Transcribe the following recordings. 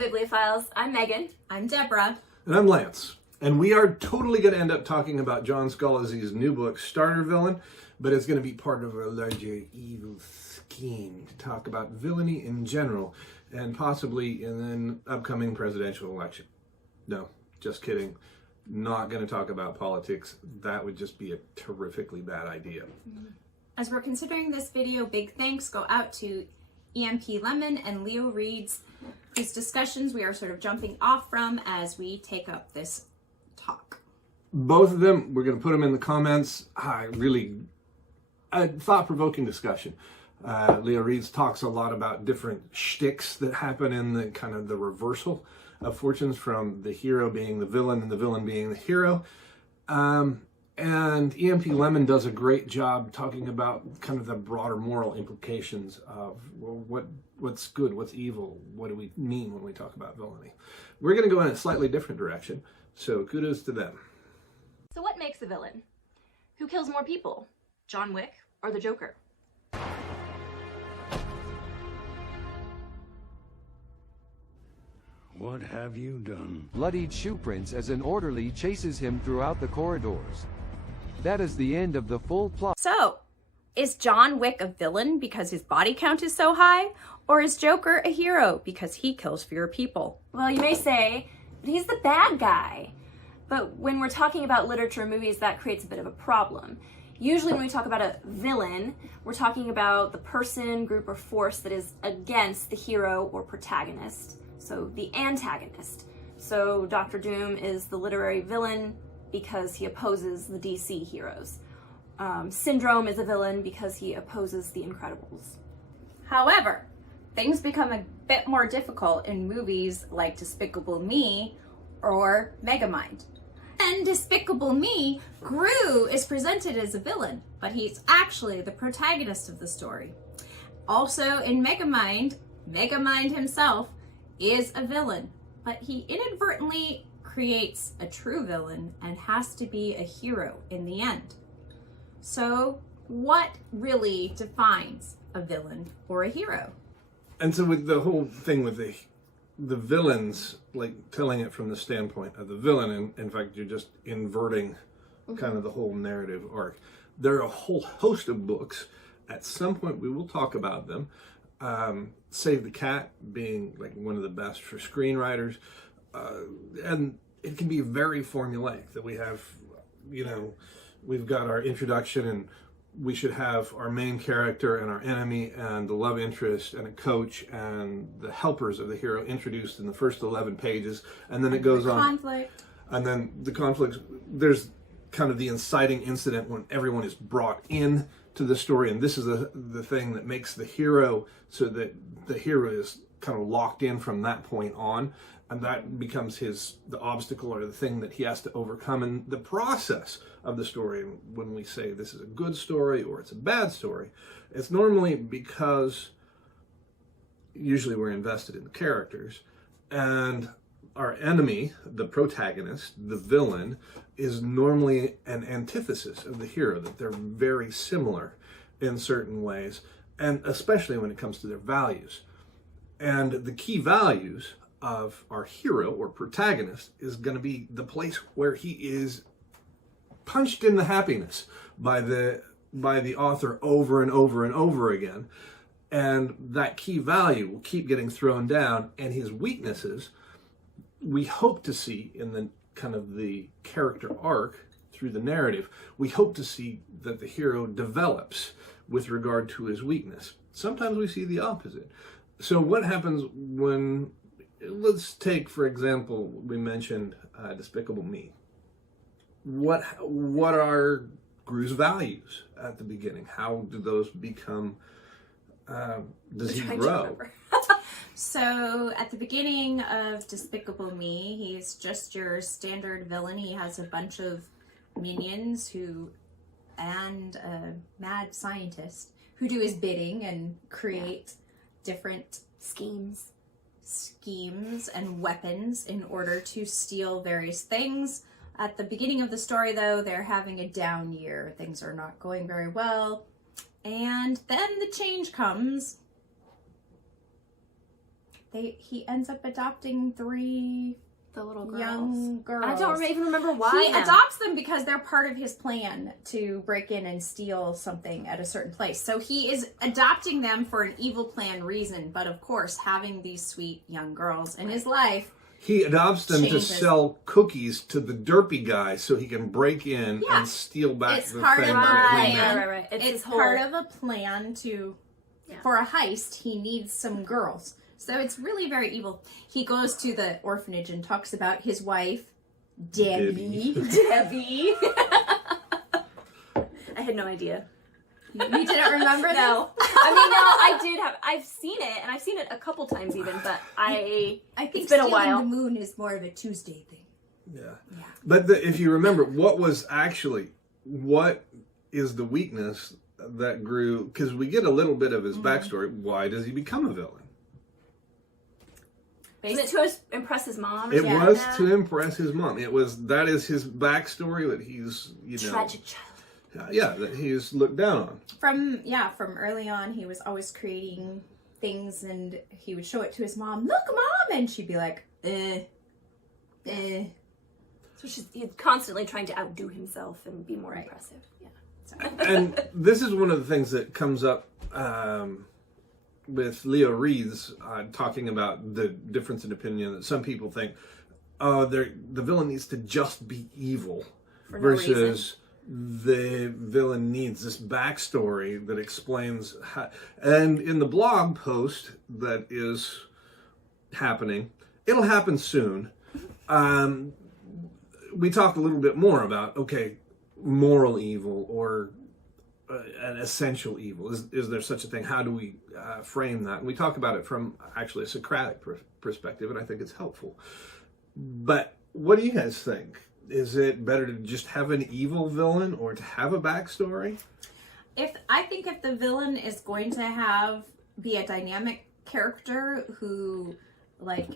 Bibliophiles. I'm Megan. I'm Deborah. And I'm Lance. And we are totally going to end up talking about John Scalzi's new book, Starter Villain, but it's going to be part of a larger evil scheme to talk about villainy in general and possibly in an upcoming presidential election. No, just kidding. Not going to talk about politics. That would just be a terrifically bad idea. As we're considering this video, big thanks go out to EMP Lemon and Leo Reeds, whose discussions we are sort of jumping off from as we take up this talk. Both of them, we're going to put them in the comments. A thought-provoking discussion. Leo Reeds talks a lot about different shticks that happen in the kind of the reversal of fortunes, from the hero being the villain and the villain being the hero. And EMP Lemon does a great job talking about kind of the broader moral implications of, well, what's good, what's evil, what do we mean when we talk about villainy. We're going to go in a slightly different direction, so kudos to them. So what makes a villain? Who kills more people? John Wick or the Joker? What have you done? Bloodied shoe prints as an orderly chases him throughout the corridors. That is the end of the full plot. So, is John Wick a villain because his body count is so high? Or is Joker a hero because he kills fewer people? Well, you may say, but he's the bad guy. But when we're talking about literature and movies, that creates a bit of a problem. Usually when we talk about a villain, we're talking about the person, group, or force that is against the hero or protagonist. So the antagonist. So Dr. Doom is the literary villain because he opposes the DC heroes. Syndrome is a villain because he opposes the Incredibles. However, things become a bit more difficult in movies like Despicable Me or Megamind. In Despicable Me, Gru is presented as a villain, but he's actually the protagonist of the story. Also in Megamind himself is a villain, but he inadvertently creates a true villain and has to be a hero in the end. So what really defines a villain or a hero? And so with the whole thing with the villains, like telling it from the standpoint of the villain, and in fact you're just inverting kind of the whole narrative arc. There are a whole host of books. At some point we will talk about them. Save the Cat being like one of the best for screenwriters. And it can be very formulaic that we have, we've got our introduction and we should have our main character and our enemy and the love interest and a coach and the helpers of the hero introduced in the first 11 pages. And then it goes on. Conflict. And then the conflicts, there's kind of the inciting incident when everyone is brought in to the story. And this is the thing that makes the hero, so that the hero is kind of locked in from that point on. And that becomes the obstacle or the thing that he has to overcome in the process of the story. And when we say this is a good story or it's a bad story, it's normally because usually we're invested in the characters, and our enemy, the protagonist, the villain, is normally an antithesis of the hero, that they're very similar in certain ways, and especially when it comes to their values. And the key values of our hero or protagonist is going to be the place where he is punched into happiness by the author over and over and over again. And that key value will keep getting thrown down, and his weaknesses we hope to see in the kind of the character arc through the narrative. We hope to see that the hero develops with regard to his weakness. Sometimes we see the opposite. So what happens when, let's take, for example, we mentioned Despicable Me. What are Gru's values at the beginning? How do those become, does he grow? So at the beginning of Despicable Me, he's just your standard villain. He has a bunch of minions and a mad scientist who do his bidding and create different schemes and weapons in order to steal various things. At the beginning of the story, though, they're having a down year. Things are not going very well. And then the change comes he ends up adopting 3 The little girls. young girls. I don't even remember why. He adopts them because they're part of his plan to break in and steal something at a certain place. So he is adopting them for an evil plan reason. But of course, having these sweet young girls in his life. He adopts them Changes. to sell cookies to the derpy guy so he can break in Yeah. and steal back It's the part thing of that a he plan. made. Right. It's his whole, part of a plan to, Yeah. for a heist, he needs some girls. So it's really very evil. He goes to the orphanage and talks about his wife, Debbie. Debbie. I had no idea. You didn't remember this? No. I mean, no, I did have. I've seen it, and I've seen it a couple times even, but I think it's been a stealing while. the moon is more of a Tuesday thing. Yeah. But if you remember, what is the weakness that grew? Because we get a little bit of his backstory. Why does he become a villain? Isn't it to impress his mom? Or It something was like that? to impress his mom. That is his backstory, that he's, Tragic child. yeah, that he's looked down on. From early on, he was always creating things, and he would show it to his mom. Look, Mom, and she'd be like, eh. So he's constantly trying to outdo himself and be more impressive. Yeah. And this is one of the things that comes up with Leo Reed's talking about the difference in opinion, that some people think, the villain needs to just be evil, For no versus the villain needs this backstory that explains how. And in the blog post that is happening, it'll happen soon. We talk a little bit more about, moral evil or an essential evil. Is there such a thing? How do we frame that? And we talk about it from actually a Socratic perspective, and I think it's helpful. But what do you guys think? Is it better to just have an evil villain or to have a backstory? I think if the villain is going to be a dynamic character who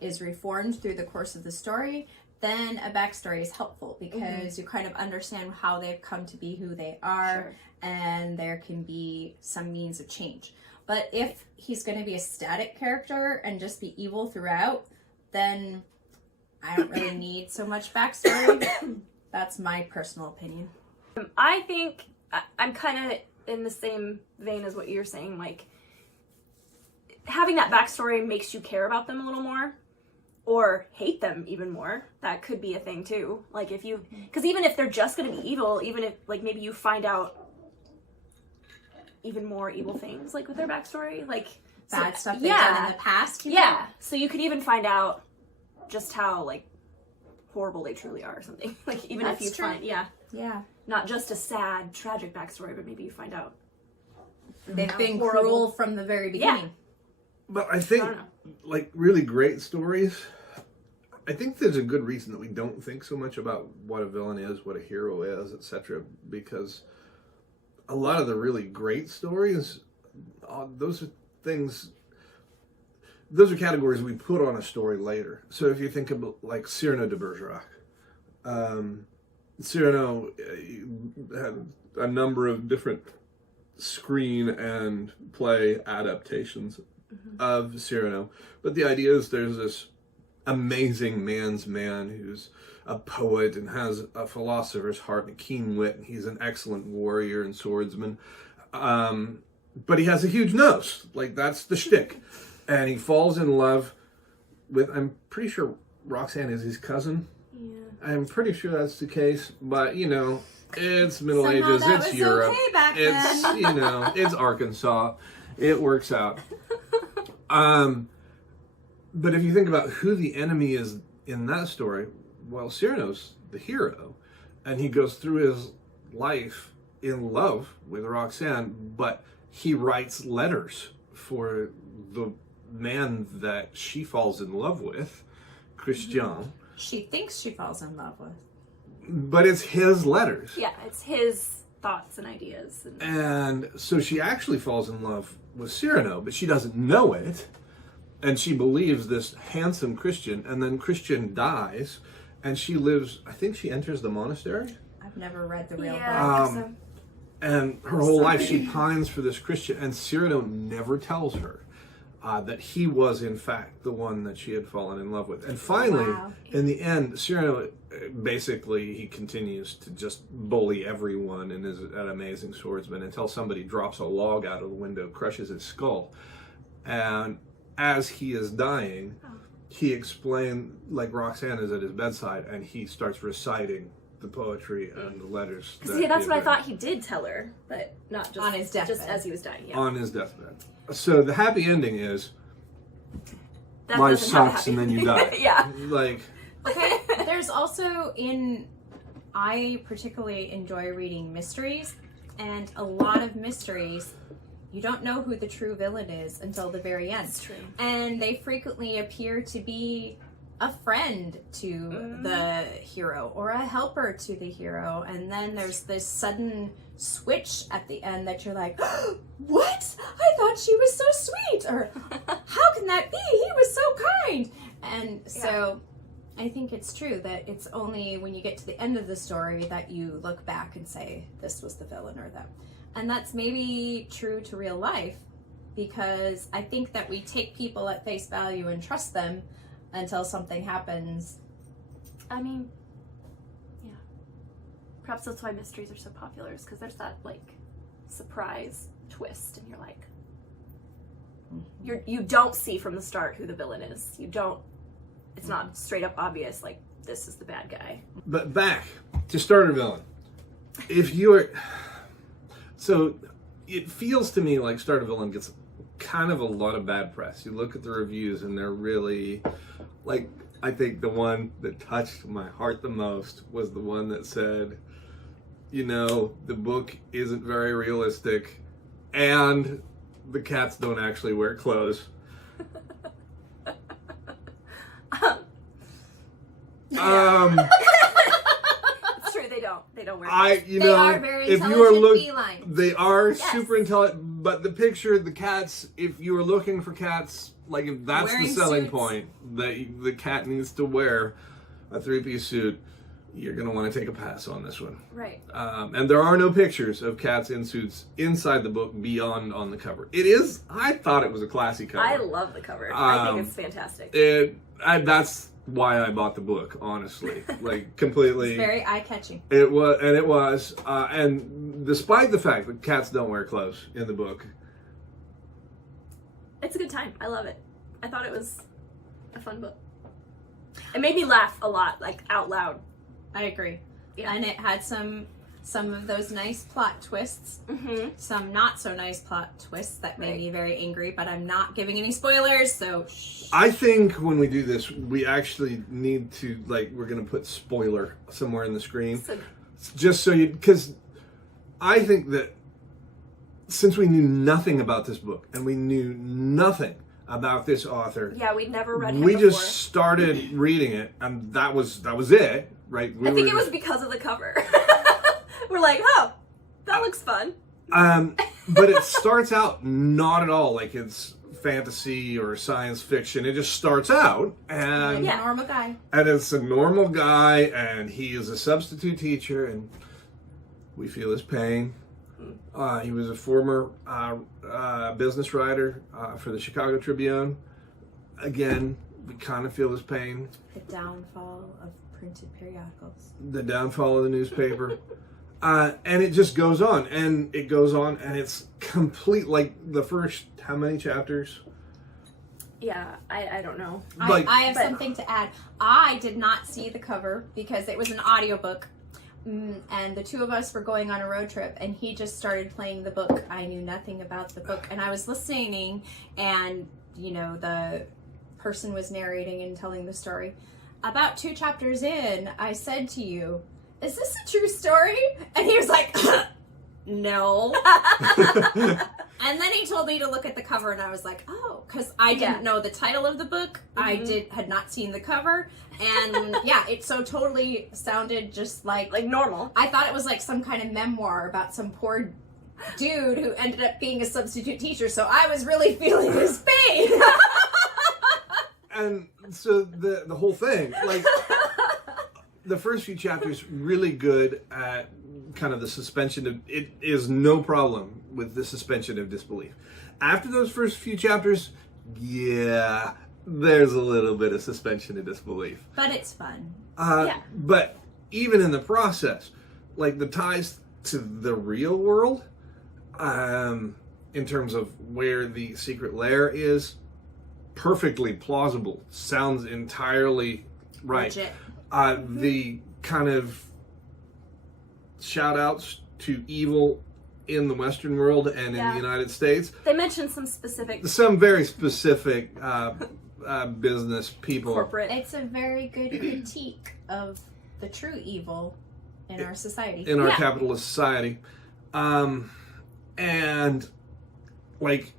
is reformed through the course of the story, then a backstory is helpful because you kind of understand how they've come to be who they are, and there can be some means of change. But if he's going to be a static character and just be evil throughout, then I don't really need so much backstory. That's my personal opinion. I think I'm kind of in the same vein as what you're saying. Like, having that backstory makes you care about them a little more, or hate them even more. That could be a thing too. Like, because even if they're just going to be evil, even if maybe you find out even more evil things with their backstory, Bad stuff they've done in the past. Yeah. So you could even find out just how horrible they truly are or something. Even That's if you true. find not just a sad, tragic backstory, but maybe you find out They've been horrible. cruel from the very beginning. But I think, really great stories, I think there's a good reason that we don't think so much about what a villain is, what a hero is, etc. Because a lot of the really great stories, those are things, those are categories we put on a story later. So if you think about Cyrano de Bergerac, Cyrano had a number of different screen and play adaptations of Cyrano, but the idea is there's this amazing man's man who's a poet and has a philosopher's heart and a keen wit, and he's an excellent warrior and swordsman, but he has a huge nose. That's the shtick. And he falls in love with, I'm pretty sure Roxanne is his cousin. Yeah. I'm pretty sure that's the case, but it's Middle Somehow Ages, that it's was Europe, okay back it's then. it's Arkansas, it works out. But if you think about who the enemy is in that story, well, Cyrano's the hero, and he goes through his life in love with Roxanne, but he writes letters for the man that she falls in love with, Christian. She thinks she falls in love with. But it's his letters. Yeah, it's his thoughts and ideas. And so she actually falls in love with Cyrano, but she doesn't know it. And she believes this handsome Christian, and then Christian dies, and she lives, I think she enters the monastery. I've never read the real book. I think so. And her whole life she pines for this Christian, and Cyrano never tells her. that he was in fact the one that she had fallen in love with. And finally, Wow. in the end, Cyrano, basically, he continues to just bully everyone and is an amazing swordsman until somebody drops a log out of the window, crushes his skull. And as he is dying, he explained, like Roxanne is at his bedside, and he starts reciting the poetry and the letters. See, that's what I thought he did tell her, but not just On his deathbed. just as he was dying. Yeah. On his deathbed. So the happy ending is, That life doesn't have a sucks happy and then you die. Yeah. Like, Okay, there's also I particularly enjoy reading mysteries, and a lot of mysteries, you don't know who the true villain is until the very end. That's true. And they frequently appear to be a friend to the hero or a helper to the hero, and then there's this sudden switch at the end that you're like, what? I thought she was so sweet, or how can that be? He was so kind. And so I think it's true that it's only when you get to the end of the story that you look back and say, this was the villain or them. And that's maybe true to real life, because I think that we take people at face value and trust them until something happens. I mean, yeah. Perhaps that's why mysteries are so popular, is because there's that like surprise twist, and you're like, you don't see from the start who the villain is. You don't. It's not straight up obvious. Like, this is the bad guy. but back to starter villain. If you are, so it feels to me like starter villain gets kind of a lot of bad press. You look at the reviews and they're really, like, I think the one that touched my heart the most was the one that said, you know, the book isn't very realistic and the cats don't actually wear clothes. It's true. They don't. They don't wear. They are very if you are intelligent felines. they are Yes. super intelligent. But the picture, the cats. If you are looking for cats, like if that's Wearing the selling suits. point, that the cat needs to wear a three-piece suit, you're going to want to take a pass on this one. Right. And there are no pictures of cats in suits inside the book beyond on the cover. It is. I thought it was a classy cover. I love the cover. I think it's fantastic. That's why I bought the book, honestly. Like, completely. It's very eye-catching. It was, and despite the fact that cats don't wear clothes in the book, It's a good time. I love it. I thought it was a fun book. It made me laugh a lot, like out loud. I agree. Yeah. And it had some of those nice plot twists, Mm-hmm. some not so nice plot twists that made me very angry, but I'm not giving any spoilers, so shh. I think when we do this, we actually need to, like, we're going to put spoiler somewhere in the screen. So, Just so you, because I think that since we knew nothing about this book and we knew nothing about this author, yeah, we'd never read him we before. just started reading it, and that was it, right? I think it was because of the cover. We're like, oh, that looks fun. But it starts out not at all like it's fantasy or science fiction. It just starts out, and Like a normal guy. and it's a normal guy, and he is a substitute teacher, and we feel his pain. He was a former business writer for the Chicago Tribune. Again, we kind of feel his pain. The downfall of printed periodicals. The downfall of the newspaper. And it just goes on, and it goes on, and it's complete, like, the first, how many chapters? Yeah, I don't know. Like- I have but- something to add. I did not see the cover because it was an audiobook. And the two of us were going on a road trip, and he just started playing the book. I knew nothing about the book, and I was listening, and, you know, the person was narrating and telling the story. About 2 chapters in, I said to you, is this a true story? And he was like, no. And then he told me to look at the cover, and I was like, oh, because I didn't know the title of the book. I had not seen the cover. And yeah, it so totally sounded just like normal. I thought it was like some kind of memoir about some poor dude who ended up being a substitute teacher. So I was really feeling his pain. And so the whole thing, like, the first few chapters really good at kind of the suspension of, it is no problem with the suspension of disbelief. After those first few chapters, yeah, there's a little bit of suspension of disbelief. But it's fun. But even in the process, like the ties to the real world, in terms of where the secret lair is, perfectly plausible. Sounds entirely right. Legit. The kind of shout outs to evil in the Western world and in the United States. They mentioned some very specific business people. corporate. It's a very good critique of the true evil in our society. In our capitalist society. And like,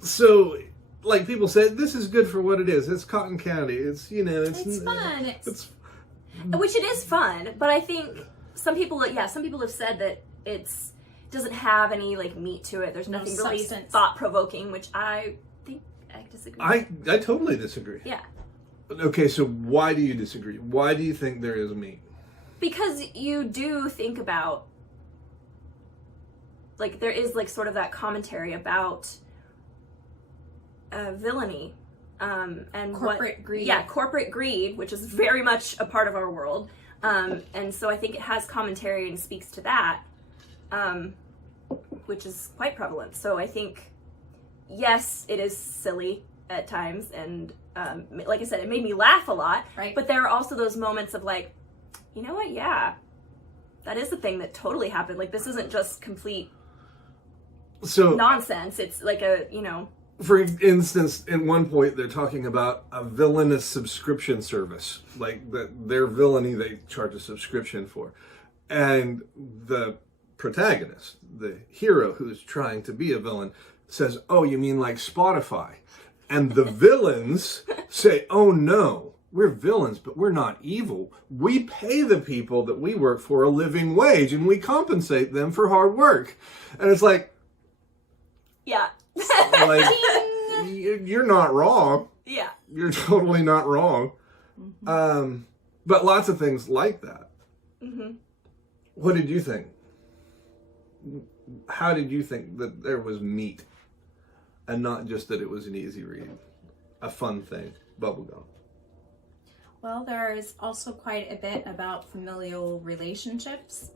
so like people said, this is good for what it is. It's cotton candy. It's, you know, It's fun. Which it is fun, but I think some people have said that it's doesn't have any like meat to it. There's nothing really substance. thought provoking, which I think I disagree. I totally disagree. Yeah. Okay, so why do you disagree? Why do you think there is meat? Because you do think about, like, there is like sort of that commentary about villainy and Corporate greed. Yeah, corporate greed, which is very much a part of our world. And so I think it has commentary and speaks to that, which is quite prevalent. So I think, yes, it is silly at times, and like I said, it made me laugh a lot. Right. But there are also those moments of like, you know what? Yeah, that is the thing that totally happened. Like, this isn't just complete nonsense. It's like a, you know. For instance, in one point, they're talking about a villainous subscription service. Like, their villainy, they charge a subscription for. And the protagonist, the hero who's trying to be a villain, says, oh, you mean like Spotify? And the villains say, oh, no, we're villains, but we're not evil. We pay the people that we work for a living wage, and we compensate them for hard work. And it's like, Yeah. like, you're not wrong. Yeah. You're totally not wrong. Mm-hmm. But lots of things like that. Mm-hmm. What did you think? How did you think that there was meat and not just that it was an easy read, a fun thing, bubblegum? Well, there's also quite a bit about familial relationships.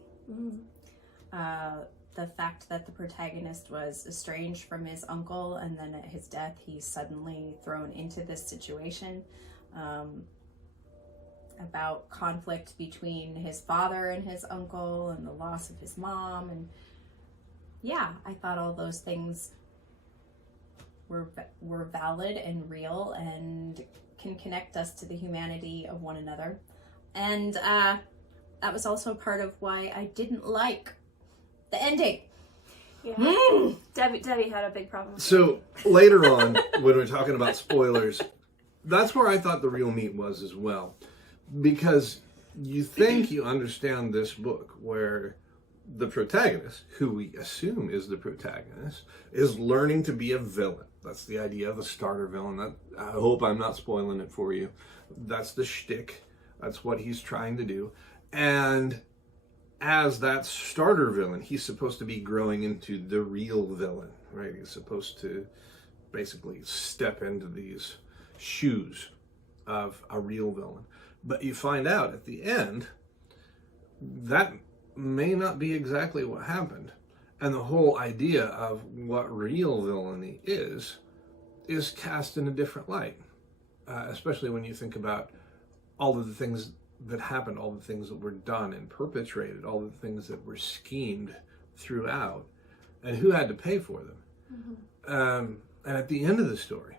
The fact that the protagonist was estranged from his uncle, and then at his death he's suddenly thrown into this situation, about conflict between his father and his uncle, and the loss of his mom. And yeah, I thought all those things were valid and real and can connect us to the humanity of one another. And that was also part of why I didn't like the ending. Yeah. Debbie had a big problem with So later on, when we're talking about spoilers, that's where I thought the real meat was as well. Because you think you understand this book where the protagonist, who we assume is the protagonist, is learning to be a villain. That's the idea of a starter villain. I hope I'm not spoiling it for you. That's the shtick. That's what he's trying to do. And as that starter villain, he's supposed to be growing into the real villain, right? He's supposed to basically step into these shoes of a real villain. But you find out at the end that may not be exactly what happened. And the whole idea of what real villainy is cast in a different light. Especially when you think about all of the things that happened, all the things that were done and perpetrated, all the things that were schemed throughout, and who had to pay for them. And at the end of the story,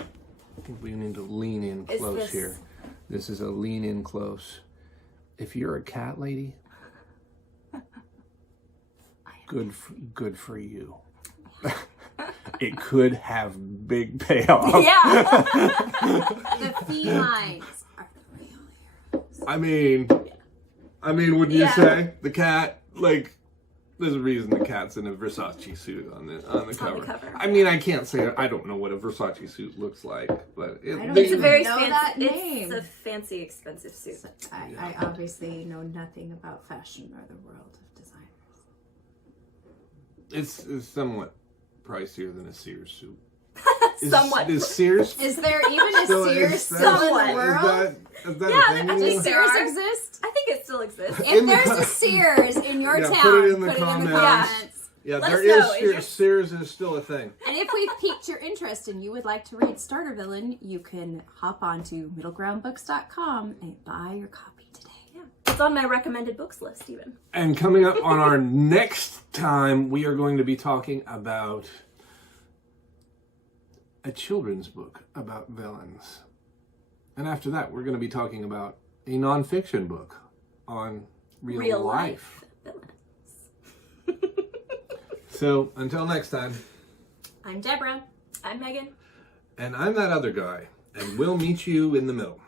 I think we need to lean in close here. This is a lean in close. If you're a cat lady, good for you. It could have big payoff. Yeah. The felines are the real heroes. I mean, wouldn't you say the cat? Like, there's a reason the cat's in a Versace suit on the cover. I mean, I can't say I don't know what a Versace suit looks like, but It's a very know fancy. that name. It's a fancy, expensive suit. I obviously know nothing about fashion or the world of designers. It's somewhat pricier than a Sears suit. Somewhat. Is Sears Is there even a still- Sears is still that- in the world? Is that Yeah, a thing I anymore? think Does Sears are. exist? I think it still exists. In If the there's co- a Sears in your Yeah, town, put it in the comments. comments. Yeah, Let there us know. is Is Sears. your- Sears is still a thing. And if we've piqued your interest and you would like to read Starter Villain, you can hop on to middlegroundbooks.com and buy your copy today. Yeah. It's on my recommended books list, even. And coming up on our next time, we are going to be talking about a children's book about villains. And after that, we're going to be talking about a nonfiction book on real life. villains. So until next time, I'm Deborah. I'm Megan. and I'm that other guy, and we'll meet you in the middle.